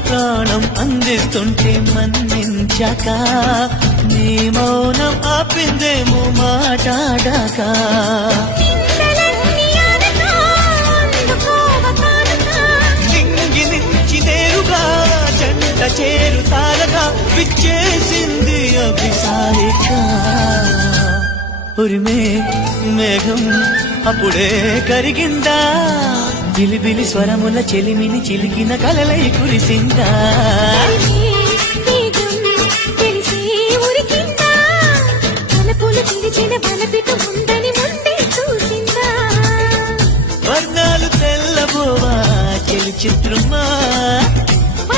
ప్రాణం అందిస్తుంటే మన్నించాక నీ మౌనం ఆపిందేమో మాట్లాడాక నింగి నుంచి నేరుగా జంట చేరుతారగా విచ్చేసింది అభిసారిక ఉరిమే మేఘం అప్పుడే కరిగిందా బిలిబిలి స్వరముల చెలిమిని చిలికిన కలలై కురిసిందా తెలిసి ఉరికిందా తలపులు పిలిచిన బలపిటు